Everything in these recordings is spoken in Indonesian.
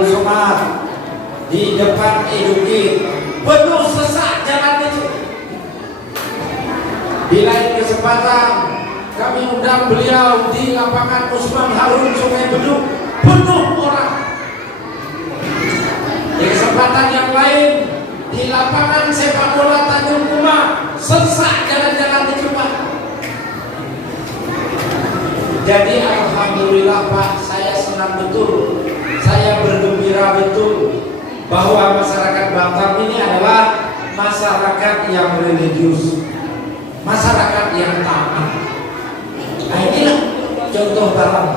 Darul Somad di depan Edukit, penuh sesak jalan itu. Di lain kesempatan kami undang beliau di lapangan Usman Harun Sungai Beduk, penuh orang. Di kesempatan yang lain di lapangan sepak bola Tanjung Kuma, sesak jalan-jalan itu Pak. Jadi alhamdulillah Pak, saya senang betul, saya bergembira betul bahwa masyarakat Batam ini adalah masyarakat yang religius, masyarakat yang taat. Nah inilah contoh barang.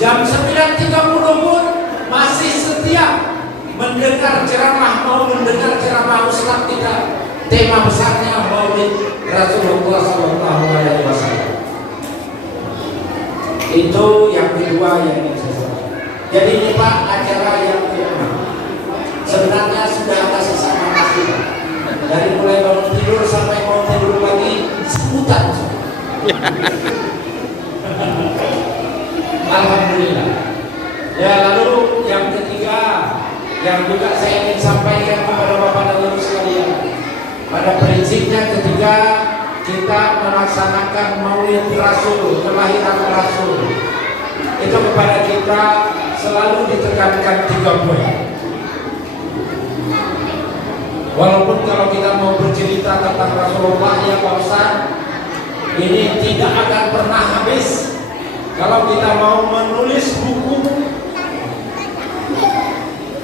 Jam 9.30 pun masih setia mendengar ceramah, mau mendengar ceramah Ustaz kita. Tema besarnya Maulid Rasulullah SAW. Itu yang kedua yang ingin saya sampaikan. Jadi ini Pak, acara yang kedua sebenarnya sudah ada sesama masih. Dari mulai bangun tidur sampai mau tidur lagi sebutan. Alhamdulillah. Ya, lalu yang ketiga yang juga saya ingin sampaikan kepada Bapak dan Ibu sekalian, pada prinsipnya ketika kita melaksanakan Maulid Rasul, kelahiran Rasul, itu kepada kita selalu ditekankan 3 poin. Walaupun kalau kita mau bercerita tentang Rasulullah ya Pak Ustaz, ini tidak akan pernah habis. Kalau kita mau menulis buku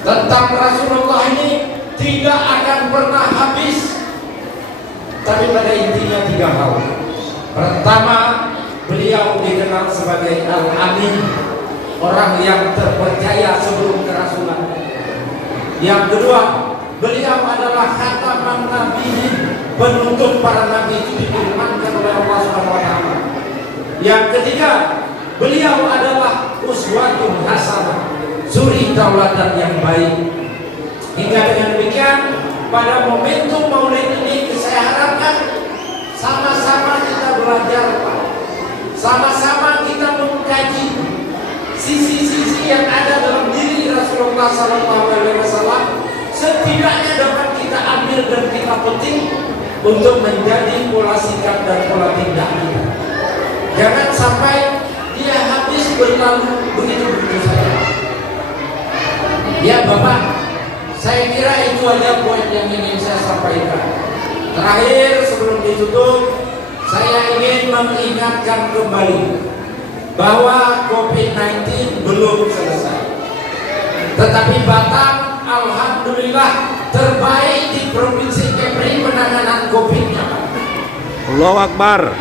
tentang Rasulullah ini tidak akan pernah habis. Tapi pada intinya 3 hal. Pertama, beliau dikenal sebagai Al-Amin, orang yang terpercaya sebelum kerasulan. Yang kedua, beliau adalah khataman nabiyin, penutup para nabi itu difirmankan oleh Allah SWT. Yang ketiga, beliau adalah uswatun hasanah, suri tauladan yang baik. Hingga dengan demikian, pada momentum Maulid ini saya harapkan sama-sama kita belajar, sama-sama kita mengkaji sisi-sisi yang ada dalam diri Rasulullah SAW. Setidaknya dapat kita ambil dan kita petik untuk menjadi pola sikap dan pola tindak kita. Jangan sampai dia habis berlalu begitu-begitu saja. Ya Bapak, saya kira itu aja poin yang ingin saya sampaikan. Terakhir sebelum ditutup, saya ingin mengingatkan kembali bahwa COVID-19 belum selesai. Tetapi Batam alhamdulillah terbaik di Provinsi Kepri penanganan COVID-nya. Allahu Akbar.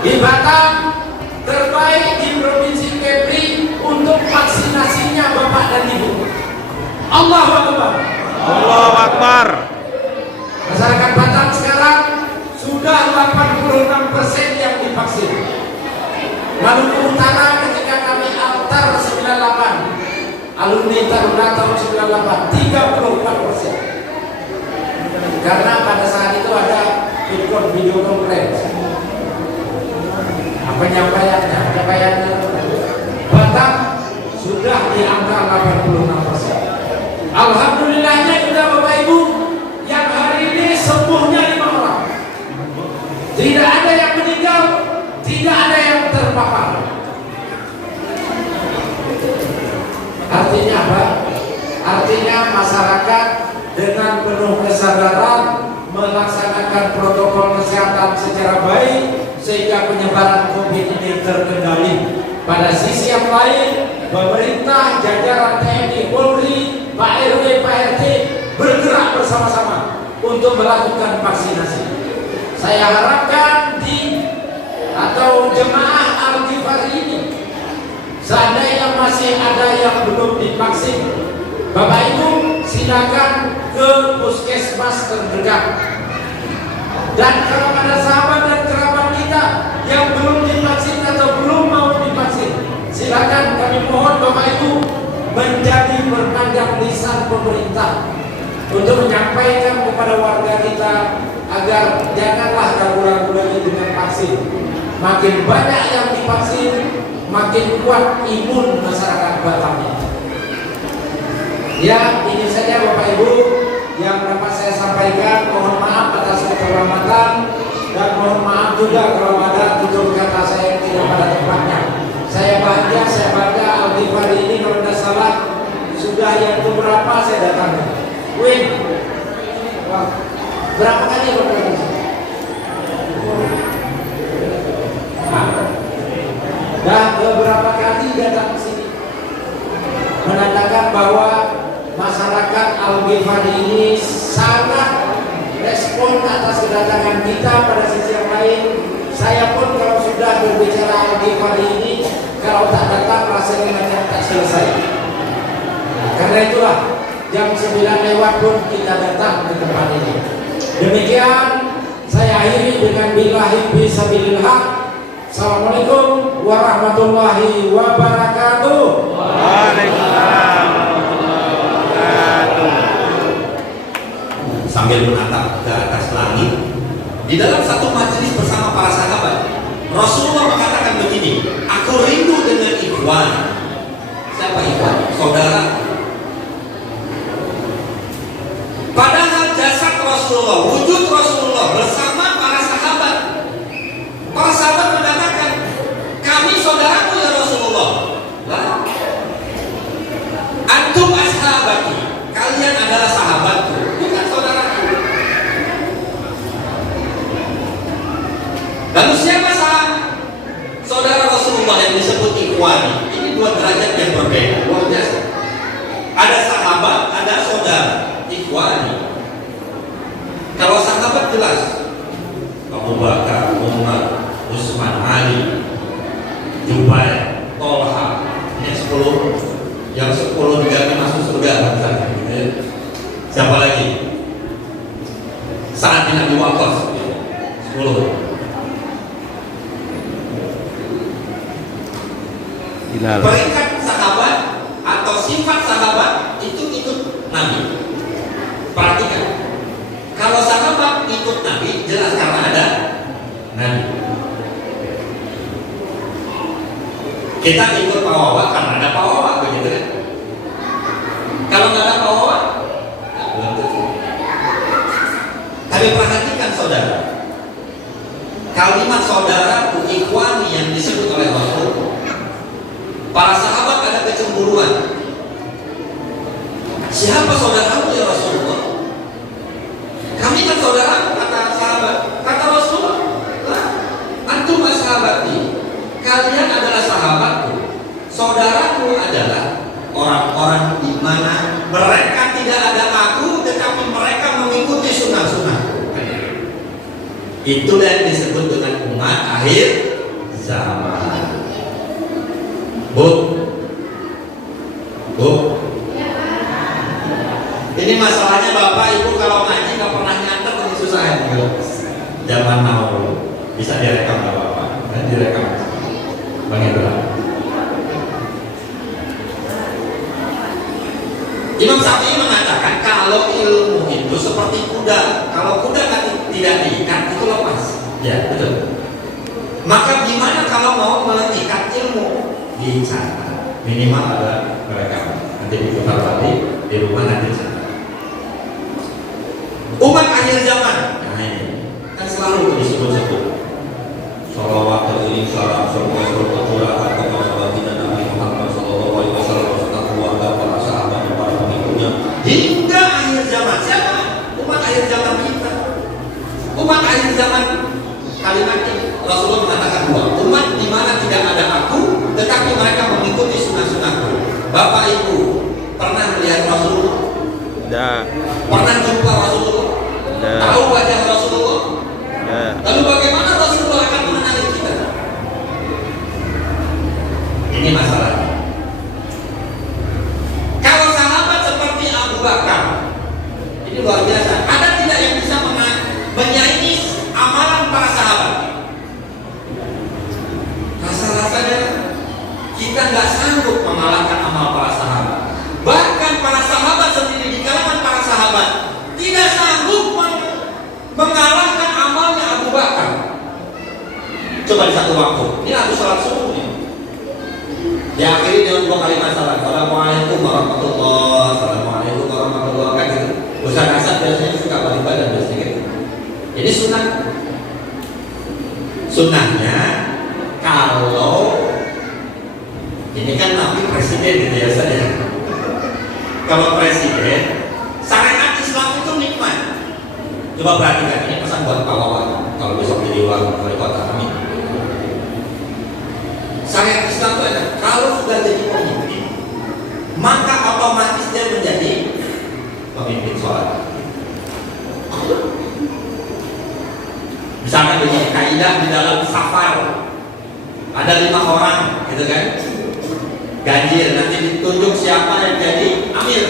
Di Batam terbaik di Provinsi Kepri untuk vaksinasinya Bapak dan Ibu. Allahu Akbar. Allahu Akbar. Masyarakat Batam sekarang sudah 86% yang divaksin. Maluku Utara ketika kami altar 98, alumni Taruna tahun 98, 34%. Karena pada saat itu ada video conference. Penyampaiannya Batam sudah di angka 86%. Alhamdulillahnya juga Bapak Ibu, yang hari ini sembuhnya 5 orang. Tidak ada yang meninggal, tidak ada yang terpapar. Artinya apa? Artinya masyarakat dengan penuh kesadaran melaksanakan protokol kesehatan secara baik sehingga penyebaran COVID ini terkendali. Pada sisi yang lain, pemerintah, jajaran TNI, Polri, Pak RW, Pak RT bergerak bersama-sama untuk melakukan vaksinasi. Saya harapkan atau jemaah Al-Ghifari ini, seandainya masih ada yang belum divaksin, Bapak Ibu silakan ke puskesmas terdekat. Dan kalau ada sahabat dan kerabat kita yang belum divaksin atau belum mau divaksin, silakan kami mohon Bapak Ibu menjadi penandang lisan pemerintah untuk menyampaikan kepada warga kita agar janganlah ragu-ragu lagi dengan vaksin. Makin banyak yang divaksin, makin kuat imun masyarakat Batam. Ya, ini saja Bapak Ibu yang dapat saya sampaikan. Mohon maaf atas keterlambatan dan mohon maaf juga kalau ada tutur kata saya yang tidak pada tempatnya. Saya baca Al-Ghifari ini kalau tidak salah sudah yang keberapa saya datang. Win, berapa kali Bapak Ibu? Dah beberapa kali datang ke sini menandakan bahwa masyarakat Al-Ghifari ini sangat respon atas kedatangan kita. Pada sisi yang lain, saya pun kalau sudah berbicara Al-Ghifari ini, kalau tak datang rasanya macam tak selesai. Karena itulah jam 9 lewat pun kita datang ke tempat ini. Demikian saya akhiri dengan billahi fisabilillah. Assalamualaikum warahmatullahi wabarakatuh. Waalaikumsalam. Sambil menatap ke atas langit, di dalam satu majelis bersama para sahabat, Rasulullah mengatakan begini, aku rindu dengan ikhwan. Siapa ikhwan? Saudara. Padahal jasad Rasulullah, wujud Rasulullah bersama para sahabat. Para sahabat mengatakan, kami saudaramu ya Rasulullah. Lah, antum ashabati, kalian adalah sahabatku, bukan saudaraku. Lalu siapa saudara Rasulullah yang disebut ikhwani? Ini dua derajat yang berbeda, luar biasa. Ada sahabat, ada saudara. Ikhwani. Kalau sahabat jelas, Abu Bakar, Umar, Utsman, Ali, Jubair, Tolha, ini 10. Yang 10 dijamin masuk surga. Siapa lagi? Sa'ad bin Abi Waqqas, 10. Peringkat sahabat atau sifat sahabat itu ikut Nabi. Perhatikan, kalau sahabat ikut Nabi jelas karena ada Nabi. Kita ikut Pak Wawa karena ada Pak Wawa, begitu kan? Kalau nggak ada Pak Wawa, belum tentu. Tapi perhatikan saudara, kalimat saudara ikhwani yang disebut oleh Rasul. Para sahabat ada kecemburuan. Siapa saudaramu ya Rasulullah? Kami kan saudaramu, kata sahabat. Kata Rasulullah, antum ashabati, kalian adalah sahabatku. Saudaraku adalah orang-orang di mana mereka tidak ada aku, tetapi mereka mengikuti sunnah-sunnahku. Itulah yang disebut dengan umat akhir zaman. Bu, ini masalahnya Bapak Ibu kalau ngaji nggak pernah nyantet, ini susah ya. Zaman now bisa direkam nggak Bapak? Dan direkam Bang Indra. Imam Syafi'i mengatakan kalau ilmu itu seperti kuda, kalau kuda tidak diikat itu lepas. Ya betul. Maka gimana kalau mau mengikat ilmu? Dicatat, minimal ada mereka nanti diputar balik di rumah nanti catat. Umat akhir zaman, nah ini kan selalu disebut-sebut sholawat ini salam kepada Nabi Muhammad SAW serta keluarga, para sahabat dan para pengikutnya hingga akhir zaman. Siapa? Umat akhir zaman kita. Umat akhir zaman kalimat ini Rasulullah mengatakan dua, umat di mana tidak ada aku, tetapi mereka mengikuti sunnah-sunnahku. Bapak Ibu pernah melihat Rasulullah? Tidak. Pernah jumpa Rasulullah? Tidak. Tahu wajah Rasulullah? Tidak. Lalu bagaimana Rasulullah akan mengenali kita? Ini masalahnya. Kalau sahabat seperti Abu Bakar, ini luar biasa. Ada tidak yang bisa menyaingi amalan para sahabat? Rasa-rasanya kita nggak sanggup mengalahkan amal para sahabat. Bahkan para sahabat sendiri di kalangan para sahabat tidak sanggup mengalahkan amalnya Abu Bakar. Coba di satu waktu, ini aku salat subuh nih. Diakhiri dengan dua kalimat salam. Assalamualaikum warahmatullahi wabarakatuh. doakan gitu. Ustaz Hasan biasanya suka balik badan biasanya gitu. Ini sunnah. Sunnahnya kalau ini kan Nabi presiden gitu ya Ustaz ya. Kalau presiden, syariat Islam itu nikmat. Coba perhatikan, ini pesan buat Pak Wawan kalau besok jadi wali kota, amin. Syariat Islam itu ada, kalau sudah jadi pemimpin, maka otomatis dia menjadi pemimpin sholat. Misalnya begini, kaidah di dalam safar ada 5 orang, gitu kan? Ganjil, nanti ditunjuk siapa yang jadi amir.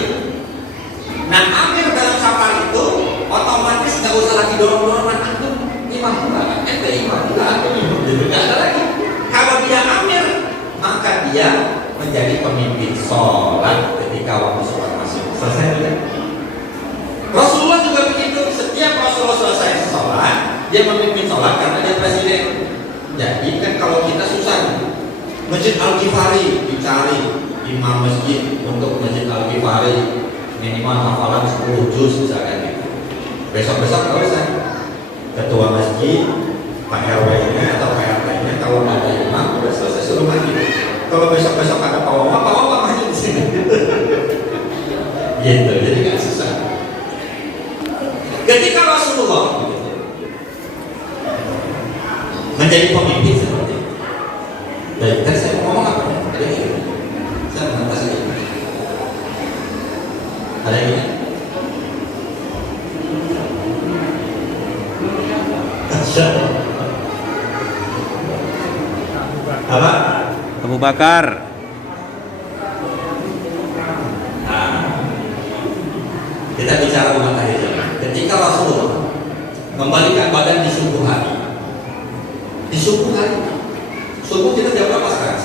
Nah, amir dalam safar itu otomatis nggak usah lagi dorong-dorongan antum imam pula, ente imam pula, antum imam pula, nggak ada lagi. Kalau dia amir, maka dia menjadi pemimpin sholat ketika waktu sholat masuk. Selesai tidak? Rasulullah juga begitu. Setiap Rasulullah selesai sholat, dia memimpin sholat karena dia presiden. Jadi kan kalau kita susah nih. Masjid Al-Ghifari dicari imam masjid untuk Masjid Al-Ghifari minimal hafalan 10 juz misalkan gitu. Besok-besok kalau saya ketua masjid, Pak RW-nya atau Pak RT-nya kalau nggak ada imam udah selesai suruh maju. Kalau besok-besok ada Pak Wawan maju di sini. Gitu, jadi nggak susah. Ketika Rasulullah gitu, menjadi pemimpin seperti itu. Baik, tadi saya ngomong apa ya? Ada yang ini? Saya mengentas ini. Ada yang ini? Apa? Abu Bakar. Nah, kita bicara umat akhir zaman. Ketika Rasulullah membalikan badan di subuh hari, subuh kita jam berapa sekarang?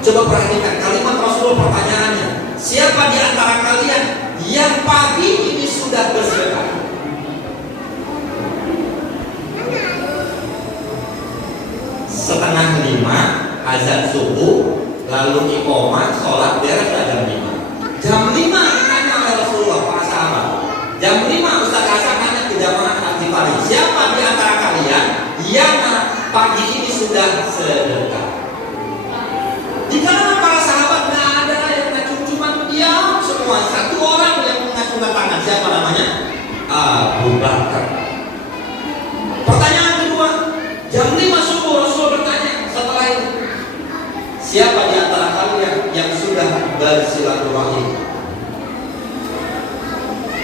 Coba perhatikan kalimat Rasulullah, pertanyaannya, siapa di antara kalian yang pagi ini sudah bersedekah? Setengah 5 azan subuh, lalu iqomah, sholat beres jam 5. Jam 5 ditanya oleh Rasulullah para sahabat. Jam 5 Ustaz Hasan nanya ke jamaah Al-Ghifari, siapa di antara kalian yang pagi ini sudah sedekah? Di kalangan para sahabat nggak ada yang ngacung, cuma diam semua. Satu orang yang mengacungkan tangan, siapa namanya? Abu Bakar. Pertanyaan kedua, jam 5 subuh Rasul bertanya setelah itu, siapa di antara kalian yang sudah bersilaturahim?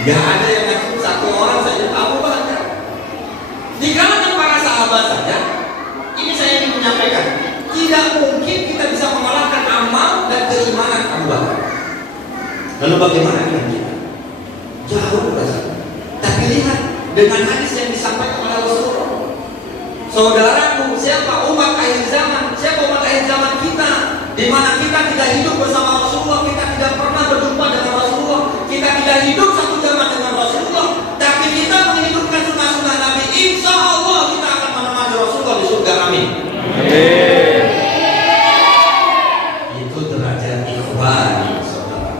Gak ada yang ngacung, satu orang saja, Abu Bakar. Di kalangan para sahabat saja, ini saya ingin menyampaikan, tidak mungkin kita bisa mengalahkan amal dan keimanan Abu Bakar. Lalu bagaimana dengan kita? Jauh berasal. Tapi lihat dengan hadis yang disampaikan oleh Rasulullah. Saudaraku, siapa umat akhir zaman? Siapa umat akhir zaman kita? Di mana kita tidak hidup bersama Rasulullah, kita tidak pernah berjumpa dengan Rasulullah, kita tidak hidup satu zaman dengan Rasulullah, tapi kita menghidupkan sunnah-sunnah Nabi. Insya Allah kita akan menemani Rasulullah di surga. Amin. Amin. Itu derajat ikhwani, saudara.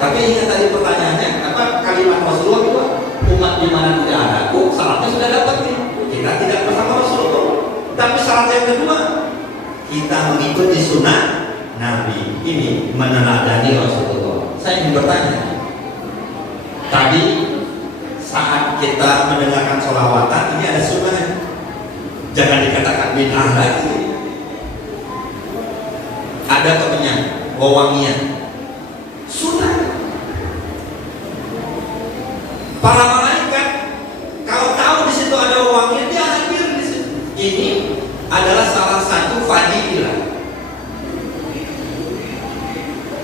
Tapi ingat tadi pertanyaannya, apa kalimat Rasulullah itu? Umat di mana tidak ada aku, syaratnya sudah dapat nih. Kita tidak bersama Rasulullah. Tapi syarat yang kedua, kita mengikuti sunnah Nabi. Ini meneladani Rasulullah. Saya ingin bertanya, tadi saat kita mendengarkan sholawatan, ini ada sunnahnya. Jangan dikatakan bid'ah lagi. Ada temennya, wewangian, sunnah. Para malaikat kalau tahu di situ ada wewangian, dia hadir di situ. Ini adalah salah satu fadilah.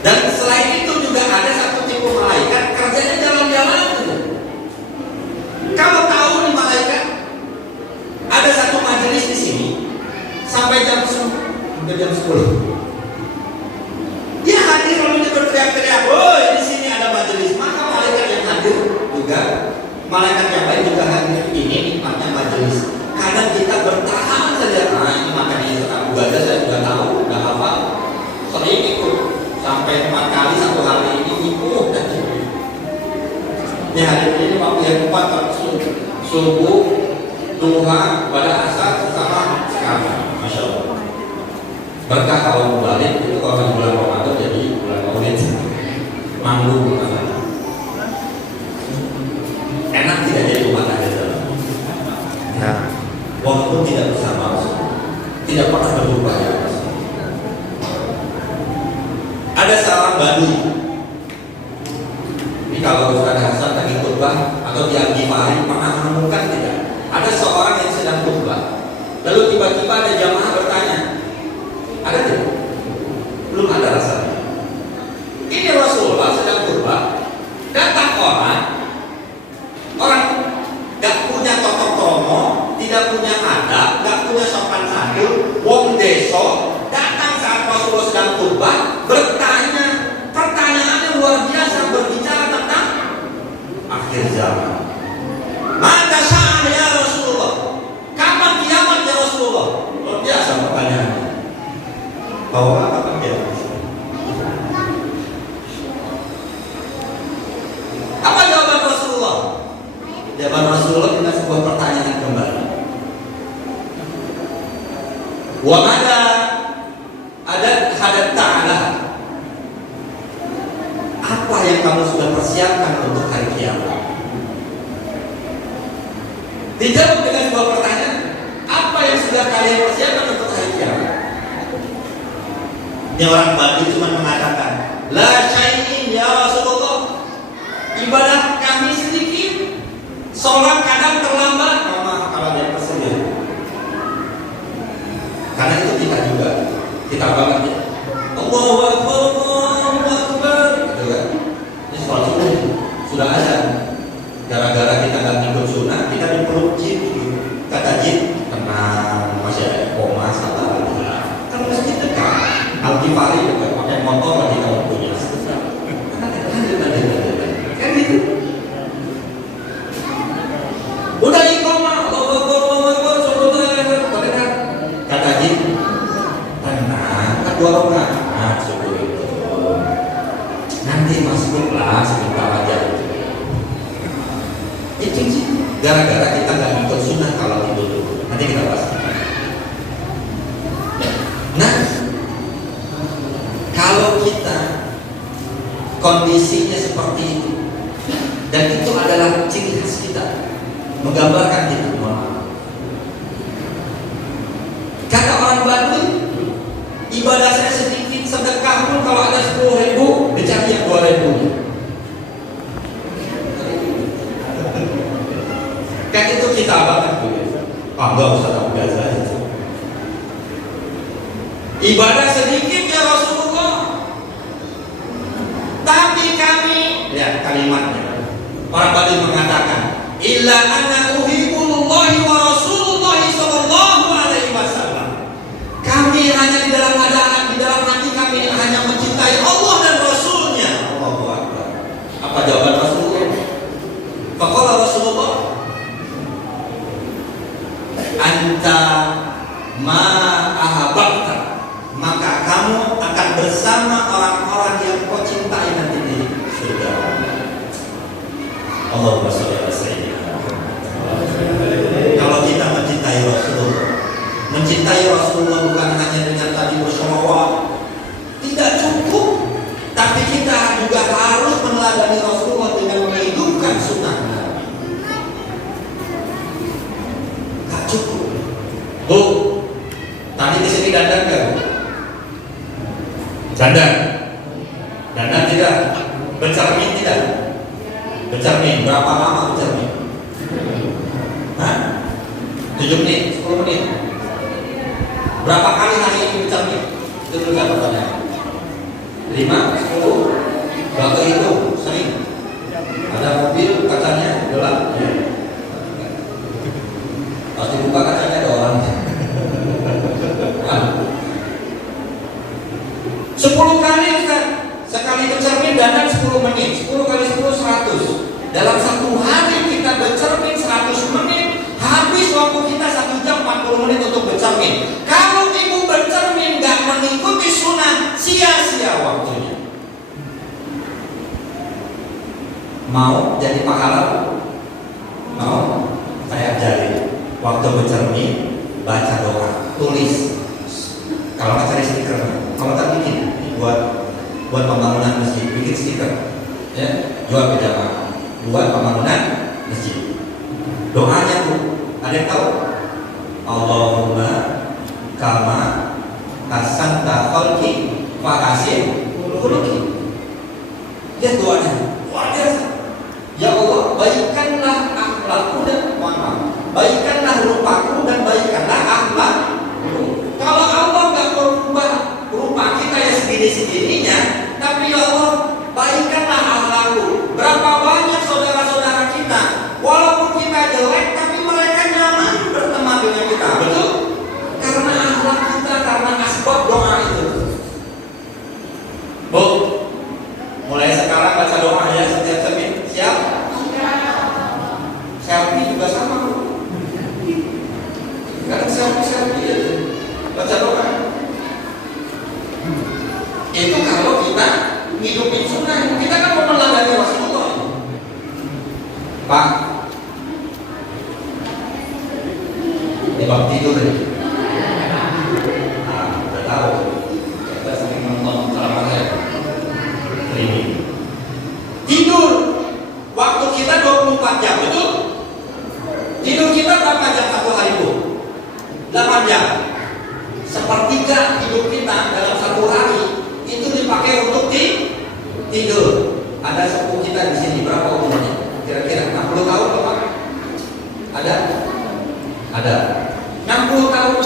Dan selain itu juga ada satu tipe malaikat kerjanya jalan-jalan. Kalau tahu nih malaikat ada satu majelis di sini sampai jam 10, dia hadir lalu dia berteriak-teriak, "Woi, di sini ada majelis." Maka malaikat yang hadir juga, malaikat yang lain juga hadir. Ini nikmatnya majelis. Kadang kita bertahan saja, ini makanya itu Abu Bakar saya juga tahu, udah hafal, sering ikut sampai 4 kali satu hari ini ikut yang 4 subuh, duha, pada asar sama sekali. Masya Allah. Berkah kalau balik itu kalau di bulan Ramadan jadi bulan Maulid, manggung enak tidak jadi umat ada. Nah, Walaupun tidak bersama Rasul, tidak pernah berjumpa ya Rasul. Ada seorang Badui. Ini kalau Ustaz Hasan lagi khutbah atau di Al-Ghifari pernah menemukan tidak? Ada seorang yang sedang khutbah, lalu tiba-tiba ada jamaah bertanya, ada tidak? Belum ada rasanya. Ini Rasulullah sedang khutbah, datang orang gak punya totok kromo, tidak punya adab, gak punya sopan santun, wong deso, datang saat Rasulullah sedang khutbah, bertanya, pertanyaannya luar biasa, berbicara tentang akhir zaman. Mata sa'an ya Rasulullah, kapan kiamat ya Rasulullah? Luar biasa pertanyaannya. Bahwa kapan kiamat? Apa jawaban Rasulullah? Jawaban Rasulullah dengan sebuah pertanyaan kembali. Wa mada hadat ta'ala. Apa yang kamu sudah persiapkan untuk hari kiamat? Dijawab dengan sebuah pertanyaan. Apa yang sudah kalian persiapkan untuk hari kiamat? Ini orang Badui cuma mengatakan, la syai'in ya Rasulullah. Ibadah kami sedikit, sholat kadang terlambat, mama kalau dia tersedia. Karena itu kita juga, kita banget ya. Allahu Akbar, Allahu Akbar, gitu kan? Ini sholat subuh sudah ada. Gara-gara kita nggak ikut sunnah, kita dipeluk jin. Kata jin, tenang, masih ada koma, sabar. Kan masjid dekat, Al-Ghifari juga pakai motor lagi kamu punya. Kan gitu. Udah iqamah, kata jin, tenang, kan 2 rakaat subuh itu. Nanti masuklah sebentar aja. Itu sih, gara-gara kita nggak ikut sunnah kalau itu dulu. Nanti kita bahas. Nah, kalau kita kondisinya seperti itu, dan itu adalah ciri khas kita, menggambarkan itu. Kata orang Badui, ibadah saya sedikit, sedekah pun kalau ada 10.000, dicari yang 2.000. Kan itu kita banget tuh. Enggak usah tahu biasa aja. Ibadah sedikit ya Rasulullah. Tapi kami, lihat kalimatnya. Orang Badui mengatakan, illa anna uhibbullahi wa rasulullahi sallallahu alaihi wasallam. Kami hanya di dalam keadaan, di dalam hati kami hanya mencintai Allah dan Rasulnya. Allahu Akbar. Apa jawaban Rasulullah? Faqala Rasulullah, anta ma ahabbta, maka kamu akan bersama orang-orang yang kau cintai nanti di surga. Allahumma sholli ala sayyidina. Kalau kita mencintai Rasulullah, mencintai Rasulullah bukan hanya dengan tadi bersolawat, tidak cukup, tapi kita juga harus meneladani Rasulullah dengan menghidupkan sunnahnya. Tak cukup. Bu, tadi di sini dandan kan? Dandan tidak? Bercermin tidak? Bercermin, berapa lama bercermin? Hah? 7 menit, 10 menit? Berapa kali hari ini bercermin? Itu dulu saya bertanya. 5, 10? Berapa itu? Sering? Ada mobil kacanya gelap? Pas dibuka kacanya ada orang. 10 kali Ustaz. Sekali bercermin dandan 10 menit. 10 kali 10 100. Dalam 1 hari kita bercermin 100 menit, habis waktu kita 1 jam 40 menit untuk bercermin. Kalau ibu bercermin gak mengikuti sunnah, sia-sia waktunya. Mau jadi pahala? baca doa, tulis. Kalau nggak cari stiker, kalau tak bikin buat pembangunan masjid, bikin stiker, ya, jual ke jamaah, buat pembangunan masjid. Doanya tuh, ada yang tahu? Allahumma kama hasanta khalqi fa ahsin khuluqi. Lihat doanya, luar biasa. Ya Allah, baikkanlah akhlakku dan baikkanlah rupaku dan baikkanlah akhlakku. Kalau Allah nggak merubah rupa kita yang segini-segininya, tapi ya Allah, baikkanlah akhlakku. Berapa banyak saudara-saudara kita, walaupun kita jelek, tapi mereka nyaman berteman dengan kita, betul? Karena akhlak kita, karena asbab doa itu. Bu, mulai sekarang baca doa ya setiap Senin, siap? Selfie juga sama, Bu. Kadang selfie ya, baca doa. Itu kalau kita ngidupin sunnah, kita kan mau meladani Rasulullah. Pak, ini bab tidur ya. Nah, udah tahu. Kita sering nonton ceramah ya. Ini tidur. Waktu kita 24 jam, betul? Tidur kita berapa jam satu hari, Bu? 8 jam. Sepertiga hidup kita dalam satu hari itu dipakai untuk tidur. Ada sepupu kita di sini, berapa umurnya? Kira-kira 60 tahun Pak? Ada? Ada. 60 tahun.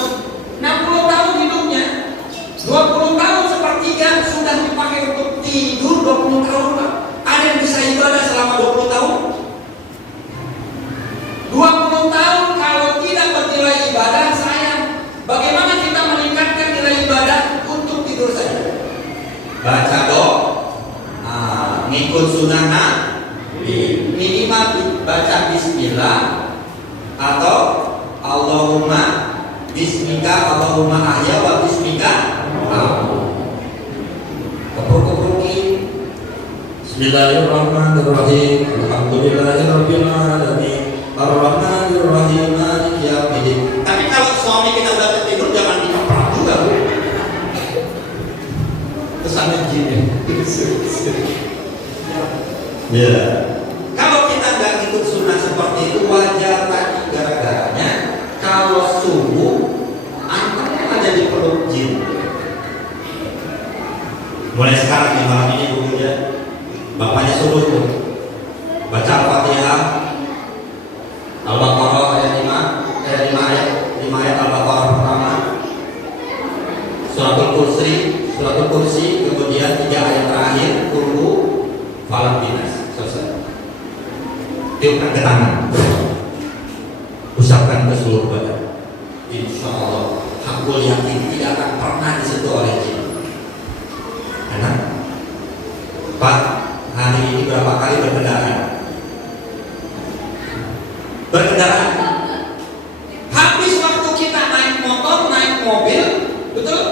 60 tahun hidupnya. 20 tahun sepertiga sudah dipakai untuk tidur. 20 tahun Pak. Ada yang bisa ibadah selama 20 tahun? 20 tahun kalau tidak bernilai ibadah, sayang. Bagaimana kita meningkatkan nilai ibadah untuk tidur saja? Baca doa, ngikut sunnah Nabi, minimal baca bismillah atau Allahumma bismika Allahumma ahya wa bismika kepruk-kepruki. Bismillahirrahmanirrahim. Alhamdulillahirabbil alamin. Ar-Rahmanir-Rahim. Maliki yaumiddin. Tapi kalau suami kita udah tertidur, jangan dikeprak juga, Bu. Kesannya gini. Ya. Kalau kita nggak ikut sunnah seperti itu, wajar tadi gara-garanya kalau subuh anaknya ada di peluk jin. Mulai sekarang di malam ini, Bu, ya, bapaknya subuh tuh baca Al-Fatihah, Al-Baqarah ayat 5 ayat Al-Baqarah pertama, Suratul Kursi, kemudian 3 ayat terakhir, Qul Falaq Binas, selesai. Tiupkan ke tangan, usapkan ke seluruh badan. Insya Allah, hakul yakin tidak akan pernah disentuh oleh jin. Enak? Pak, hari ini berapa kali berkendaraan? Habis waktu kita naik motor, naik mobil, betul?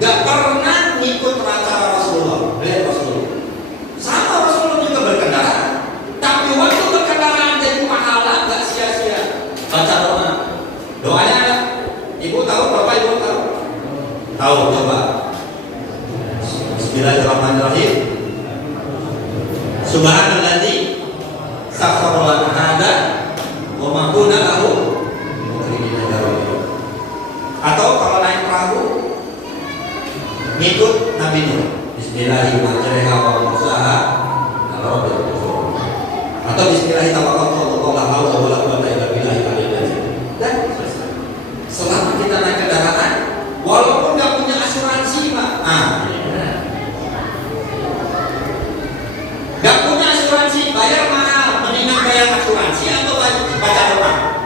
Gak pernah ngikut acara Rasulullah. Lihat Rasulullah, sama Rasulullah juga berkendaraan, tapi waktu berkendaraan jadi pahala, gak sia-sia. Baca doa. Doanya ada. Ibu tahu? Bapak ibu tahu? Tahu, coba. Bismillahirrahmanirrahim. Subhanalladzi sakhkhara lana hada wa ma kunna lahu muqrinin. Atau kalau naik perahu ngikut Nabi Nuh, Bismillahirrahmanirrahim. Atau Bismillahirrahmanirrahim. Dan selama kita naik kendaraan, walaupun nggak punya asuransi, Pak, nggak punya asuransi, bayar mahal, mendingan bayar asuransi atau baca doa.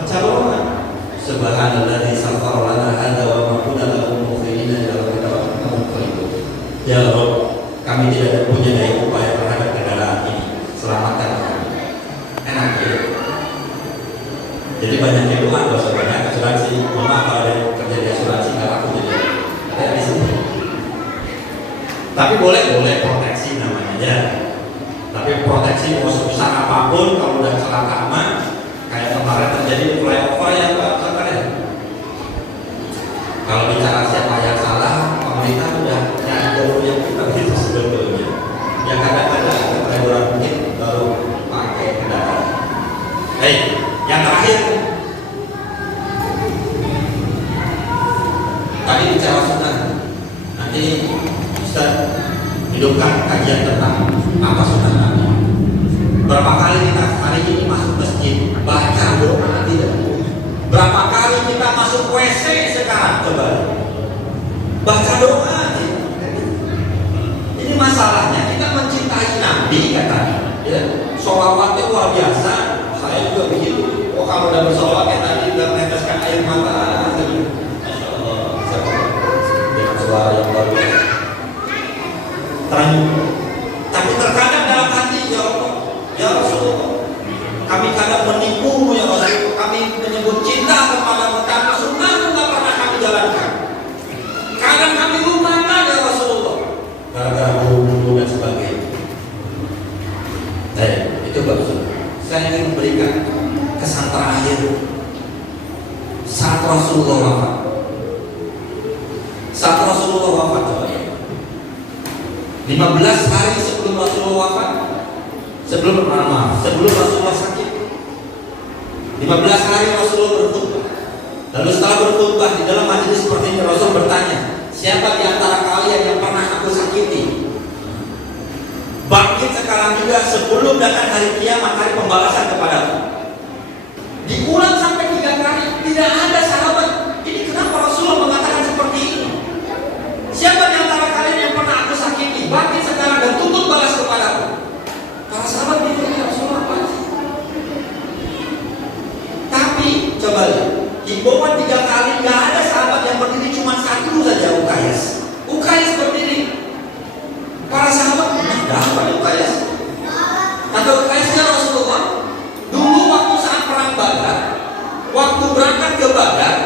Baca doa. Subhanalladzi sakhkhara lana hadza wa ma kunna lahu muqrinin. Ya Rabb, kami tidak punya daya upaya terhadap kendaraan ini, selamatkan kami. Enak ya. Jadi banyak yang doa, dosa banyak asuransi. Mohon maaf kalau ada yang kerja di asuransi, nggak aku jadi ada di sini. Tapi boleh proteksi namanya ya. Tapi proteksi mau sebesar apapun, kalau udah celaka mah kayak kemarin terjadi flyover yang Pak, Kalau bicara siapa yang salah, pemerintah udah nyari jalur yang benar itu sebetulnya. Yang kadang-kadang kekeliruan mungkin baru pakai kendaraan. Baik, yang terakhir tadi bicara sunnah. Nanti Ustaz hidupkan kajian tentang apa sunnah Nabi. Berapa kali kita hari ini masuk masjid baca doa tidak? Berapa kali kita masuk WC sekarang coba baca doa tidak? Ini masalahnya kita mencintai Nabi katanya. Ya, sholawatnya luar biasa. Saya juga begitu. Oh kalau udah bersolawat ya tadi udah meneteskan air mata. Masya Allah. Dengan suara yang bagus. Tapi terkadang dalam hati ya Allah, ya Rasulullah, kami kadang menipumu ya Rasulullah, kami menyebut cinta kepadamu, tapi sunnahmu tak pernah kami jalankan. Kadang kami lupakan ya Rasulullah, gara-gara buru-buru dan sebagainya. Itu bagus. Saya ingin memberikan kesan terakhir saat Rasulullah wafat. Saat Rasulullah wafat, 15 hari sebelum Rasulullah wafat, sebelum Rasulullah sakit, 15 hari Rasulullah berkhutbah. Lalu setelah berkhutbah di dalam majelis seperti ini, Rasul bertanya, siapa di antara kalian yang pernah aku sakiti? Bangkit sekarang juga sebelum datang hari kiamat, hari pembalasan kepadaku. Diulang sampai 3 kali, tidak ada sahabat. Ini kenapa Rasulullah mengatakan seperti ini? Siapa di antara kalian yang pernah aku sakiti? Bangkit sekarang dan tuntut balas kepadaku. Para sahabat bingung, ya Rasulullah apa sih? Tapi coba lihat, himbauan 3 kali, gak ada sahabat yang berdiri, cuma satu saja, Ukayas berdiri. Para sahabat, apa Ukayas? Kata Ukayas, ya Rasulullah, dulu waktu saat perang Badar, waktu berangkat ke Badar,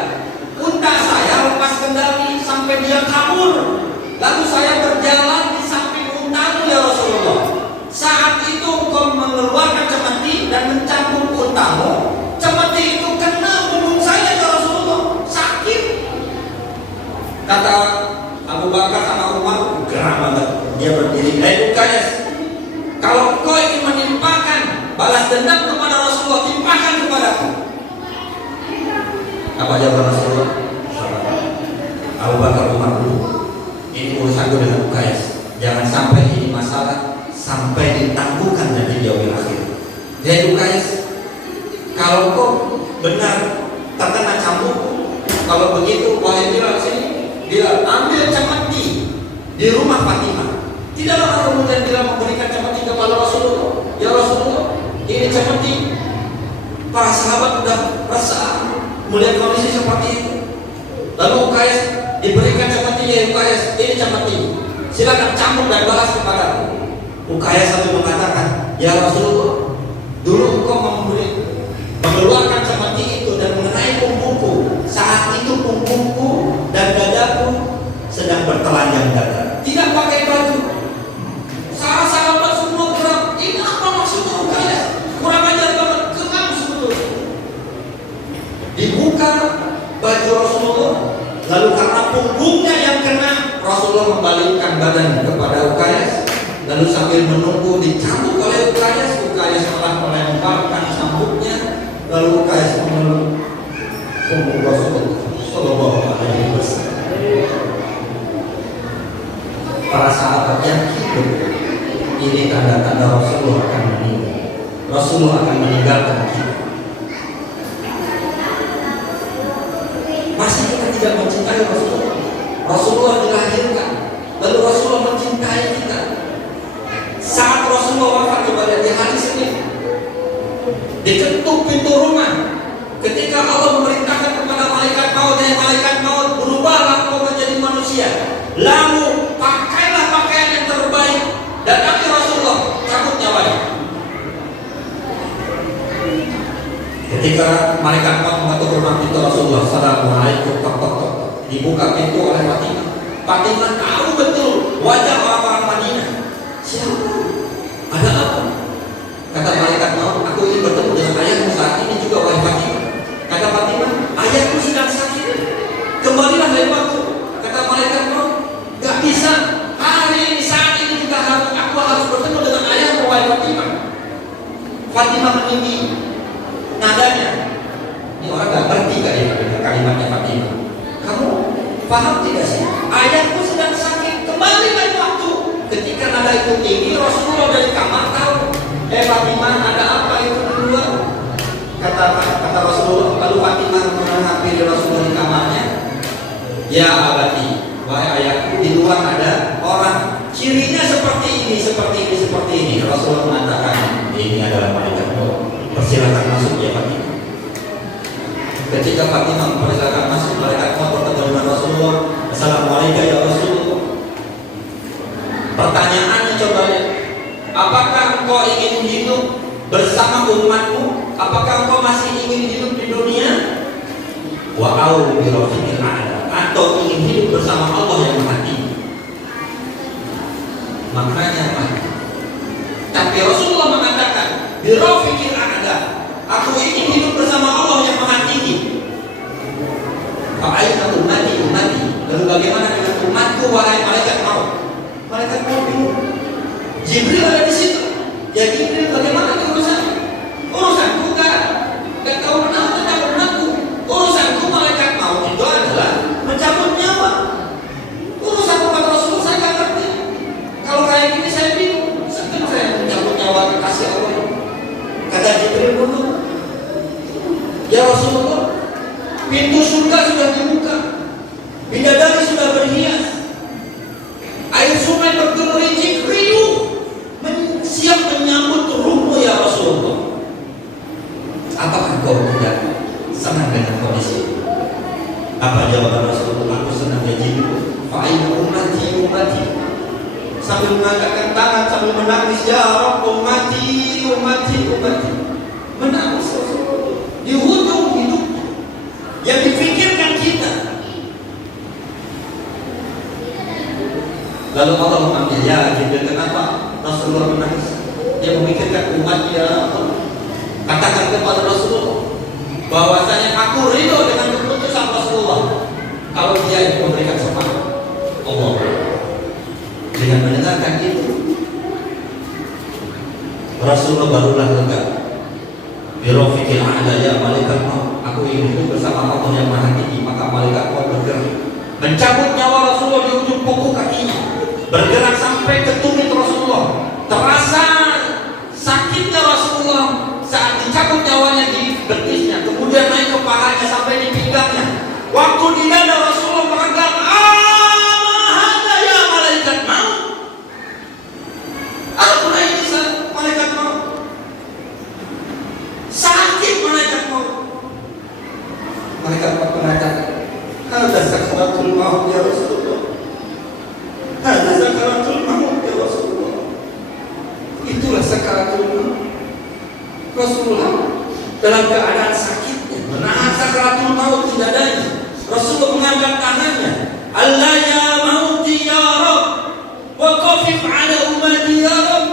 unta saya lepas kendali sampai dia kabur. Lalu saya berjalan di samping untamu ya Rasulullah. Saat itu engkau mengeluarkan cemeti dan mencambuk untamu. Cemeti itu kena punggung saya ya Rasulullah, sakit. Kata Abu Bakar sama Umar, gerah banget. Dia berdiri, Ukayas, kalau engkau ingin menimpakan balas dendam kepada Rasulullah, timpakan kepadaku. Apa jawaban Rasulullah? Abu Bakar, Umar dulu. Ini urusanku dengan Ukayas. Jangan sampai ini masalah sampai ditangguhkan dan di yaumil akhir. Dia Ukayas, kalau kau benar terkena cambukku, kalau begitu wahai Bilal sini, Bilal ambil cemeti di rumah Fatimah. Tidaklah kemudian Bilal memberikan cemeti kepada Rasulullah. Ya Rasulullah, ini cemeti. Para sahabat sudah resah melihat kondisi seperti itu. Lalu Ukayas diberikan cemeti, ya Ukayas, ini cemeti. Silakan cambuk dan balas kepadaku. Ukayas sampai mengatakan, ya Rasulullah, dulu engkau mengeluarkan cemeti itu dan mengenai punggungku. Saat itu punggungku dan dadaku sedang bertelanjang dada, tidak pakai baju. Sahabat semua geram. Ini apa maksudnya Ukayas? Kurang ajar banget, geram sebetulnya. Dibuka baju Rasulullah, lalu karena punggungnya yang kena, Rasulullah membalikkan badan kepada Ukayas, lalu sambil menunggu dicambuk oleh Ukayas, Ukayas malah melemparkan cambuknya, lalu Ukayas memeluk punggung Rasulullah Sallallahu Alaihi Wasallam. Para sahabat yang hidup, ini tanda-tanda Rasulullah akan meninggal. Rasulullah akan meninggalkan kita. Masih kita tidak mencintai Rasulullah. Rasulullah dilahirkan, lalu Rasulullah mencintai kita. Saat Rasulullah wafat, coba lihat di hari Senin, diketuk pintu rumah. Ketika Allah memerintahkan kepada malaikat maut, dan malaikat maut, berubahlah kau menjadi manusia. Lalu pakailah pakaian yang terbaik. Datangi Rasulullah, cabut nyawanya. Ketika malaikat maut mengetuk rumah pintu Rasulullah, Assalamualaikum, tok tok tok, dibuka pintu oleh Fatimah. Fatimah tahu betul wajah orang-orang Madinah. Siapa? Ada apa? Kata malaikat maut, aku ingin bertemu dengan ayahmu saat ini juga, wahai Fatimah. Kata Fatimah, ayahku sedang sakit. Kembalilah dari waktu. Kata malaikat maut, gak bisa. Hari ini saat ini juga aku harus bertemu dengan ayahmu wahai Fatimah. Fatimah meninggi nadanya. Ini orang gak ngerti gak ya kalimatnya Fatimah. Kamu paham tidak sih? Ayahku sedang sakit. Kembali lain waktu. Ketika nada itu tinggi, Rasulullah dari kamar tahu. Fatimah, ada apa itu di luar? Kata Rasulullah. Lalu Fatimah menghampiri Rasulullah di kamarnya. Ya abadi, wahai ayahku, di luar ada orang. Cirinya seperti ini, seperti ini, seperti ini. Rasulullah mengatakan, ini adalah malaikat maut. Persilakan masuk ya Fatimah. Ketika Fatimah mempersilakan masuk, malaikat maut bertemu dengan Rasulullah. Assalamualaikum ya Rasulullah. Pertanyaannya coba lihat. Apakah engkau ingin hidup bersama umatmu? Apakah engkau masih ingin hidup di dunia? Wa'au birofiqil a'la, atau ingin hidup bersama Allah yang Maha Tinggi? Maknanya mati. Tapi Rasulullah mengatakan birofiqil a'la, aku ingin hidup bersama Allah yang Maha Tinggi. Fa'aina ummati. Lalu bagaimana dengan umatku wahai malaikat maut? Malaikat maut bingung. Jibril ada di situ. Ya Jibril, bagaimana urusannya? Urusanku gak tahu menang tentang umatku. Urusanku malaikat maut itu adalah mencabut nyawa. Urusanku kata Rasulullah saya gak ngerti. Kalau kayak gini saya bingung. Sedang saya mencabut nyawa kekasih Allah. Kata Jibril dulu, ya Rasulullah, pintu surga sudah dibuka, bidadari sudah berhias, air sungai bergerincing riuh, siap menyambut ruhmu ya Rasulullah. Apakah kau tidak senang dengan kondisi ini? Apa jawaban Rasulullah? Aku senang ya Jibril. Fa'ina ummati. Sambil mengangkatkan tangan, sambil menangis, ya Rabb, ummati. Menangis Rasulullah. Di hujung hidup yang difikirkan kita. Lalu Allah memanggil, ya Jibril, kenapa Rasulullah menangis? Dia memikirkan umatnya. Katakan kepada Rasulullah bahwasanya aku ridho dengan keputusan Rasulullah. Kalau dia memberikan semangat, Allah dengan mendengarkan itu, Rasulullah barulah lega. Birofiqil a'la, ya malaikat maut, aku ingin hidup bersama Allah yang Maha Tinggi. Maka malaikat maut bergerak, mencabut nyawa Rasulullah di ujung kuku kakinya, bergerak sampai ke tumit Rasulullah. Terasa sakitnya Rasulullah saat dicabut nyawanya di betisnya, kemudian naik ke pahanya sampai di pinggangnya. Waktu di dada Rasulullah meregang, ada ya malaikat maut. Apa ini malaikat maut? Sakit malaikat maut. Malaikat maut mengatakan, ada sakaratul maut ya Rasulullah. Ada sakaratul maut ya Rasulullah. Itulah sakaratul maut. Rasulullah dalam keadaan sakitnya menahan sakaratul maut di dadanya. Rasulullah mengangkat tangannya, Allah ya mauti ya Rabb, wa khafif ala ummati ya Rabb.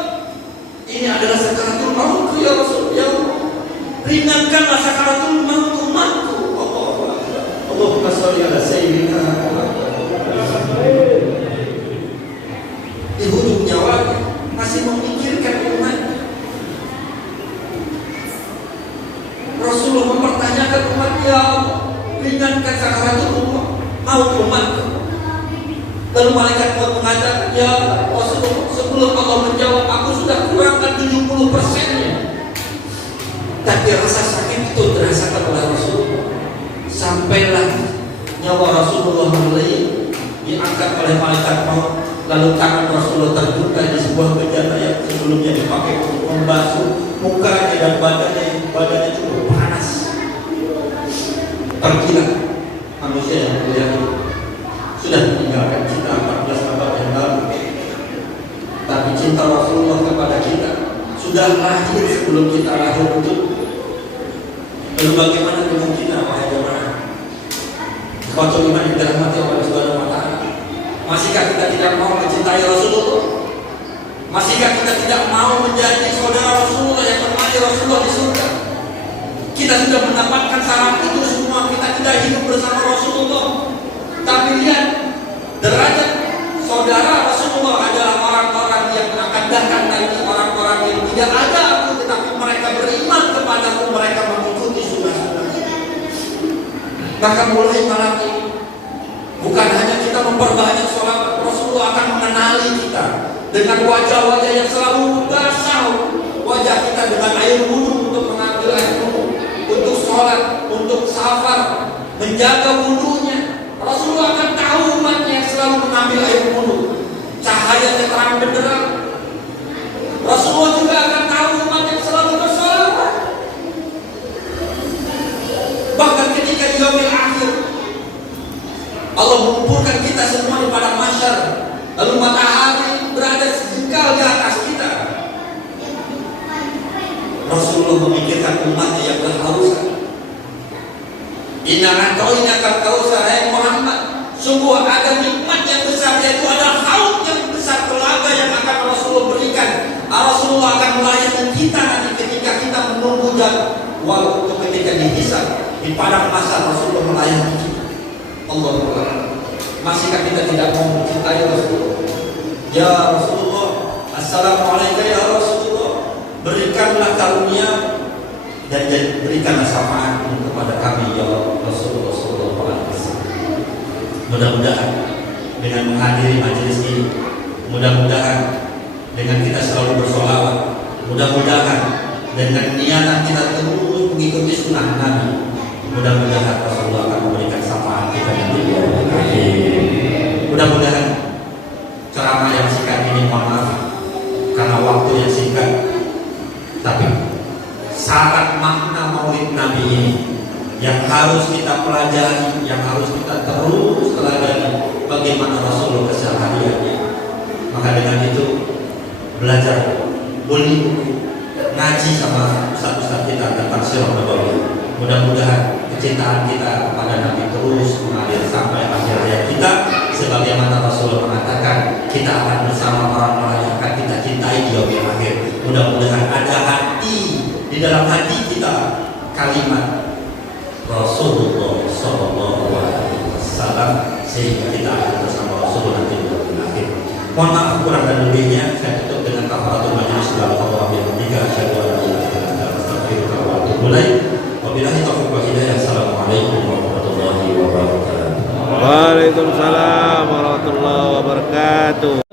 Ini adalah sakaratul maut ya Rasul, ya Allah, ringankanlah sakaratul maut umatku. Allahumma sholli ala sayyidina Muhammad. Di hujung nyawanya masih memikirkan umatnya. Rasulullah mempertanyakan umatnya, ringankan sakaratul maut umatku. Lalu malaikat maut mengatakan, ya Rasulullah, sebelum Allah menjawab, aku sudah kurangkan 70%-nya. Tapi rasa sakit itu dirasakan oleh Rasulullah. Sampailah nyawa Rasulullah meleleh, diangkat oleh malaikat maut. Lalu tangan Rasulullah terjungkal di sebuah bejana yang sebelumnya dipakai untuk membasuh mukanya dan badannya cukup panas. Pergilah manusia yang mulia sudah meninggalkan kita 14 abad yang lalu. Tapi cinta Rasulullah kepada kita sudah lahir sebelum kita lahir untuk. Lalu bagaimana dengan kita, wahai jemaah? Kau iman yang dirahmati Allah Subhanahu wa Ta'ala. Masihkah kita tidak mau mencintai Rasulullah? Masihkah kita tidak mau menjadi saudara Rasulullah yang menemani Rasulullah di surga? Kita sudah mendapatkan syarat itu semua. Kita tidak hidup bersama Rasulullah, tapi Maka mulai malam ini bukan hanya kita memperbanyak sholat, Rasulullah akan mengenali kita dengan wajah-wajah yang selalu basah. Wajah kita dengan air wudhu untuk mengambil air wudhu, untuk sholat, untuk safar, menjaga wudhunya. Rasulullah akan tahu umatnya yang selalu mengambil air wudhu, cahayanya terang benderang. Rasulullah juga akan tahu umat yang selalu bersolawat. Bahkan ketika di yaumil akhir Allah mengumpulkan kita semua di padang mahsyar, lalu matahari berada sejengkal di atas kita. Rasulullah memikirkan umatnya yang berhausan. Inna a'tainaka al-kautsar, hai Muhammad, sungguh ada nikmat yang besar, yaitu ada haud yang besar, telaga yang akan Rasulullah berikan. Rasulullah akan melayani kita nanti ketika kita menunggu dan waktu ketika dihisab di padang mahsyar. Rasulullah melayani kita. Allah Akbar. Masihkah kita tidak mau mencintai Rasulullah? Ya Rasulullah, assalamualaikum ya Rasulullah, berikanlah karunia dan berikanlah syafaat kepada kami ya Rasulullah sallallahu alaihi wasallam. Mudah-mudahan dengan menghadiri majelis ini, mudah-mudahan dengan kita selalu bersolawat, mudah-mudahan dengan niatan kita terus mengikuti sunnah Nabi, mudah-mudahan Rasulullah akan memberikan syafaat kita nanti. Mudah-mudahan ceramah yang singkat ini, mohon maaf karena waktu yang singkat, tapi syarat makna maulid Nabi ini yang harus kita pelajari, yang harus kita terus teladani bagaimana Rasulullah kesehariannya. Maka dengan itu belajar, boleh ngaji sama ustaz-ustaz kita tentang sirah Nabawi. Mudah-mudahan kecintaan kita kepada Nabi terus mengalir sampai akhir hayat kita, sebagaimana Rasulullah mengatakan kita akan bersama orang-orang yang akan kita cintai di yaumil akhir. Mudah-mudahan ada hati di dalam hati kita kalimat Rasulullah sallallahu alaihi wasallam, sehingga kita akan bersama Rasulullah nanti di yaumil akhir. Mohon maaf kurang dan lebihnya, saya tutup dengan kafaratul majlis dalam Allah yang ketiga, asyhadu an la ilaha illallah wa astaghfiruka wa atubu ilaik. Wabillahi taufiq wal hidayah. Assalamualaikum warahmatullahi wabarakatuh. Waalaikumsalam warahmatullahi wabarakatuh.